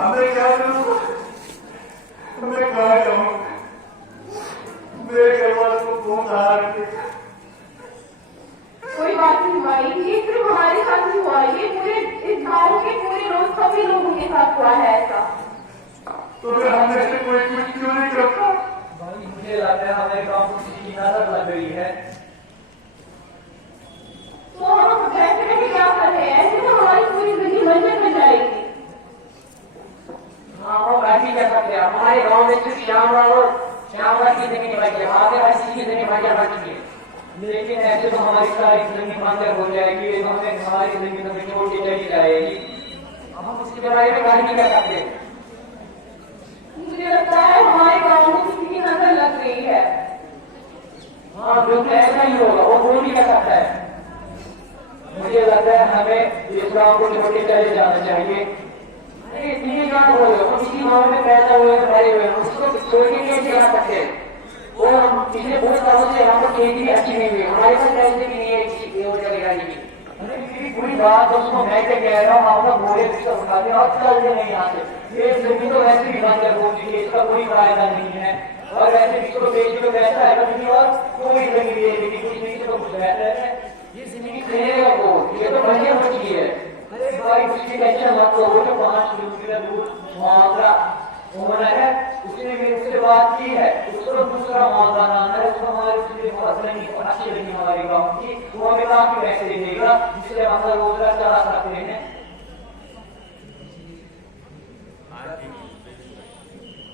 हमें क्या करूँ? मैं कहाँ जाऊँ? मेरे घर वालों को कौन सहारा देगा? कोई बात नहीं भाई, ये सिर्फ हमारे साथ ही हुआ, ये पूरे इस गांव के पूरे रोज सभी लोगों के साथ हुआ है ऐसा। तो फिर हम में से कोई कुछ क्यों नहीं करता? भाई मुझे लगता है हमारे गांव को किसी की नजर लग गई है। तो हम बैठ के क्या कर रहे हैं? ऐसे तो हमारी पूरी जिंदगी मंजिल में जाएगी। हाँ हम ऐसी कर सकते हैं। हमारे गांव में सिर्फ श्यामला की जमीन बची है, आगे ऐसी की जमीन बची है, लेकिन ऐसे तो हमारी सारी जमीन बंजर हो जाएगी, हमें हमारी जमीन तो छोड़ के चली जाएगी। हम उसके बारे में बात नहीं कर सकते। मुझे लगता है हमारे गांव में किसी की नजर लग गई है। हाँ बिल्कुल ऐसा ही होगा, वो बोल नहीं कर सकता है। मुझे लगता है हमें इस गांव को छोड़ के चले जाना चाहिए। अरे इतनी बात बोल रहे हो, किसी गांव में पैदा हुए भरे हुए उसको छोड़ के कैसे जा सकते हैं? और हम पिछले बहुत सालों से यहाँ पर खेती भी अच्छी नहीं हुई, हमारे पास पैसे भी नहीं है किसी और जगह जाने की। अरे मेरी पूरी बात दोस्तों मैं क्या कह रहा हूँ, आप लोग बोले रिश्ता उठाते और चल रहे हैं यहाँ से। ये जमीन तो वैसे भी बंद हो चुकी है, इसका कोई फायदा नहीं है। और वैसे इसको बेच के पैसा है नहीं, और कोई जमीन बेचेगी कुछ नहीं, तो कुछ रहता है ये जमीन खरीदेगा वो, ये तो बढ़िया बची है। अरे भाई उसकी टेंशन मत लो, वो जो 5 किलोमीटर दूर मुआवजा होना है, उसने मेरे से बात की है, उसको दूसरा मुआवजा लाना है, उसको हमारे पिछले फसलें अच्छी लगी हमारे गाँव की, वो हमें काफी पैसे देगा, जिससे हम रोजगार चला सकते हैं।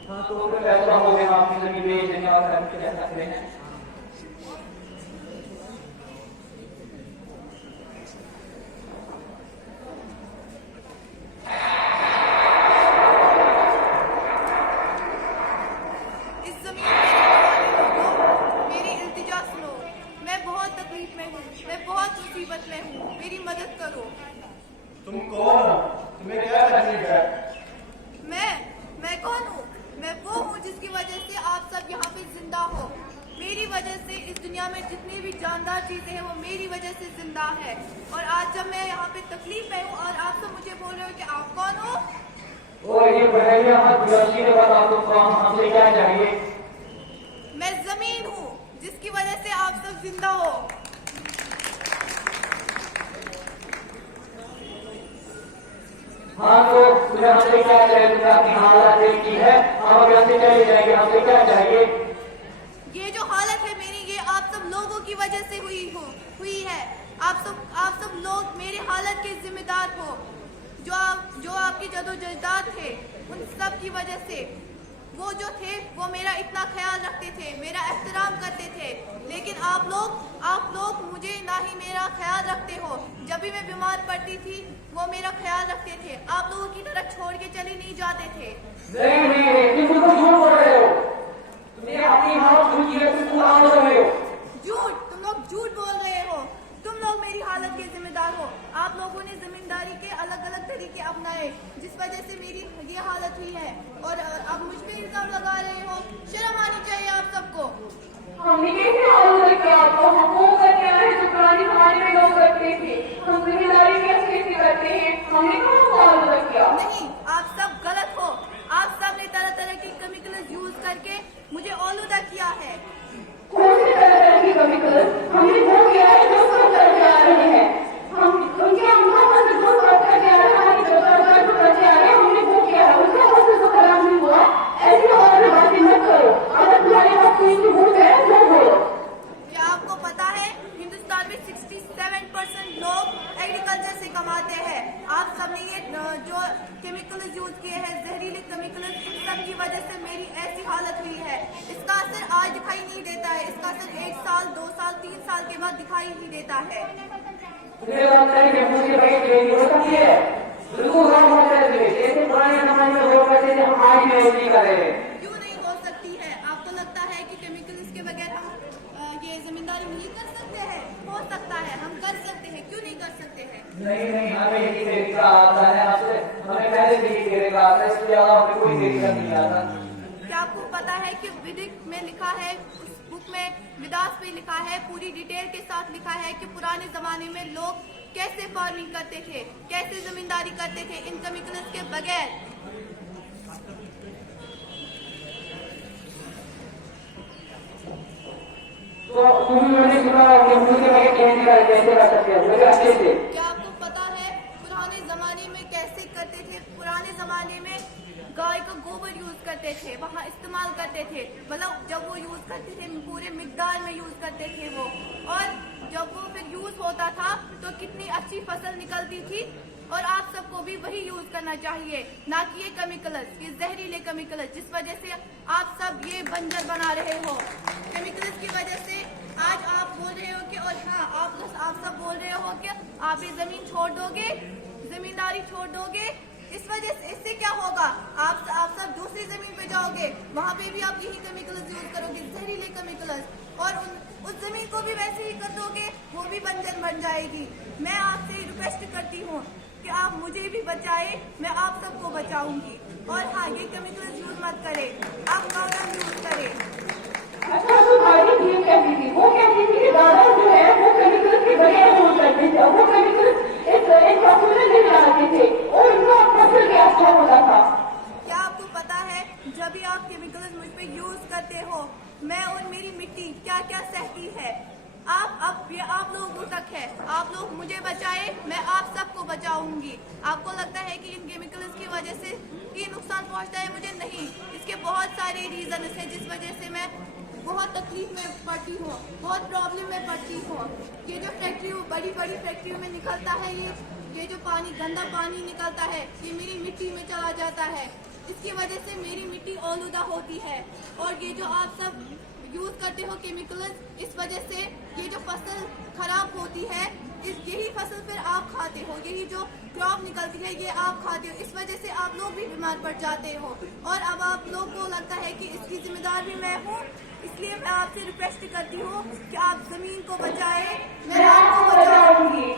हाँ तो फिर ऐसा हो गया, हम अपनी जमीन बेच देंगे और हम क्या सकते हैं। मेरी मदद करो। तुम कौन हो? तुम्हें क्या तकलीफ है? मैं कौन हूँ? मैं वो हूँ जिसकी वजह से आप सब यहाँ पे जिंदा हो। मेरी वजह से इस दुनिया में जितनी भी जानदार चीजें हैं वो मेरी वजह से जिंदा है। और आज जब मैं यहाँ पे तकलीफ में हूँ और आप सब मुझे बोल रहे हो कि आप कौन हो? और ये बहरिया मत गुलाशी ने बता दो कौन, हमसे क्या चाहिए? मैं जमीन हूँ जिसकी वजह से आप सब जिंदा हो। हाँ तो तुम्हें हमसे क्या चाहिए? तुमने अपनी हालत देखी है, हम अभी हमसे चले जाएंगे, हमसे क्या चाहिए? ये जो हालत है मेरी, ये आप सब लोगों की वजह से हुई है। आप सब लोग मेरे हालत के जिम्मेदार हो। जो आपके जदोजहद थे उन सब की वजह से वो जो थे वो मेरा इतना ख्याल रखते थे, मेरा एहतराम करते थे, लेकिन आप लोग मुझे ना ही मेरा ख्याल रखते हो। जब भी मैं बीमार पड़ती थी वो मेरा ख्याल रखते थे, आप लोगों की तरह छोड़ के चले नहीं जाते थे। नहीं तुम झूठ बोल रहे हो, तुमने अपनी हालत झूठी है, तुम बोल रहे हो झूठ। तुम लोग झूठ बोल रहे हो, तुम लोग मेरी हालत के जिम्मेदार हो। आप लोगों ने जिम्मेदारी के अलग अलग तरीके अपनाए जिस वजह से मेरी ये हालत हुई है, और अब मुझ पे इल्जाम लगा रहे हो। शर्म आनी चाहिए आप सबको। हमने कैसे आलोचना किया आपको? हम वो करते आए जो पुराने जमाने में लोग करते थे। हम जिम्मेदारी कैसे करते हैं? हमने कहाँ आलोचना किया? नहीं, आप सब गलत हो। आप सब ने तरह तरह के केमिकल्स यूज करके मुझे आलूदा किया है। कौन से तरह की केमिकल्स? हमने वो किया है जो सब करके आ रहे हैं। हम उनके अनुभव से जो सब करके आ रहे हैं, जो करके आ रहे हैं, हमने वो किया है। उसका वजह से खराब नहीं हुआ। ऐसी और बातें मत करो। अगर तुम्हारे पास कोई सबूत है वो बोलो। क्या आपको पता है हिंदुस्तान में 67% लोग एग्रीकल्चर से कमाते हैं? आप सबने ये जो केमिकल्स यूज किए हैं, जहरीले केमिकल्स, इन सब की वजह से मेरी ऐसी हालत हुई है। इसका असर आज दिखाई नहीं देता है, इसका असर 1 साल 2 साल 3 साल के बाद दिखाई नहीं देता है। तुम्हें लगता है कि मुझे भाई चेंज हो सकती है? बिल्कुल रॉन्ग होता है। जैसे पुराने जमाने में लोग करते थे, हम आज भी नहीं कर रहे हैं। क्यों नहीं हो सकती है? आपको लगता है कि केमिकल्स के बगैर हम ये जमींदारी नहीं कर सकते हैं? हो सकता है, हम कर सकते हैं, क्यों नहीं कर सकते हैं? नहीं हमें यही तरीका आता है, आपसे हमें पहले से ही तरीका आता है, इसके अलावा हमें कोई तरीका नहीं आता। क्या आपको पता है कि विदिक में लिखा है, उस बुक में विदास में लिखा है, पूरी डिटेल के साथ लिखा है कि पुराने जमाने में लोग कैसे फार्मिंग करते थे, कैसे जमींदारी करते थे इन केमिकल्स के बगैर। तो मैंने सुना कि मुझे लगे कैसे कर सकते हैं मुझे अच्छे से। क्या आपको पता है पुराने जमाने में कैसे करते थे? पुराने जमाने में गाय का गोबर यूज करते थे, वहाँ इस्तेमाल करते थे, मतलब जब वो यूज करते थे पूरे मिकदार में यूज करते थे वो, और जब वो फिर यूज होता था तो कितनी अच्छी फसल निकलती थी। और आप सबको भी वही यूज करना चाहिए, ना कि ये केमिकल्स, ये जहरीले केमिकल्स जिस वजह से आप सब ये बंजर बना रहे हो। केमिकल्स की वजह से आज आप बोल रहे हो कि, और हाँ आप सब बोल रहे हो कि आप ये जमीन छोड़ दोगे, जमींदारी छोड़ दोगे। इस वजह से इससे क्या होगा? आप सब दूसरी जमीन पे जाओगे, वहाँ पे भी आप यही केमिकल्स यूज करोगे, जहरीले केमिकल्स, और उस जमीन को भी वैसे ही कर दोगे, वो भी बंजर बन जाएगी। मैं आपसे रिक्वेस्ट करती हूँ कि आप मुझे भी बचाए, मैं आप सबको बचाऊंगी। और हाँ, ये केमिकल्स यूज मत करें, आप पाउडर यूज करें। अच्छा, तो हमारी टीम कहती थी, वो कहती थी कि दादा जो है वो केमिकल्स के बगैर यूज करते थे, वो केमिकल्स एक फसल में नहीं डालते थे और उनका फसल भी अच्छा होता था। क्या आपको पता है जब भी आप केमिकल्स मुझ पे यूज करते हो, मैं और मेरी मिट्टी क्या क्या सहती है? आप लोगों तक है, आप लोग मुझे बचाए, मैं आप सबको बचाऊंगी। आपको लगता है कि इन केमिकल्स की वजह से ये नुकसान पहुंचता है? मुझे नहीं, इसके बहुत सारे रीजन है जिस वजह से मैं बहुत तकलीफ में पड़ती हूँ, बहुत प्रॉब्लम में पड़ती हूँ। ये जो फैक्ट्रियों, बड़ी बड़ी फैक्ट्रियों में निकलता है ये जो पानी, गंदा पानी निकलता है, ये मेरी मिट्टी में चला जाता है। इसकी वजह से मेरी मिट्टी आलूदा होती है। और ये जो आप सब यूज करते हो केमिकल्स, इस वजह से ये जो फसल खराब होती है, यही फसल फिर आप खाते हो, यही जो क्रॉप निकलती है ये आप खाते हो। इस वजह से आप लोग भी बीमार पड़ जाते हो। और अब आप लोग को लगता है कि इसकी जिम्मेदार भी मैं हूँ, इसलिए मैं आपसे रिक्वेस्ट करती हूँ कि आप जमीन को बचाएं, मैं आपको बचाऊंगी।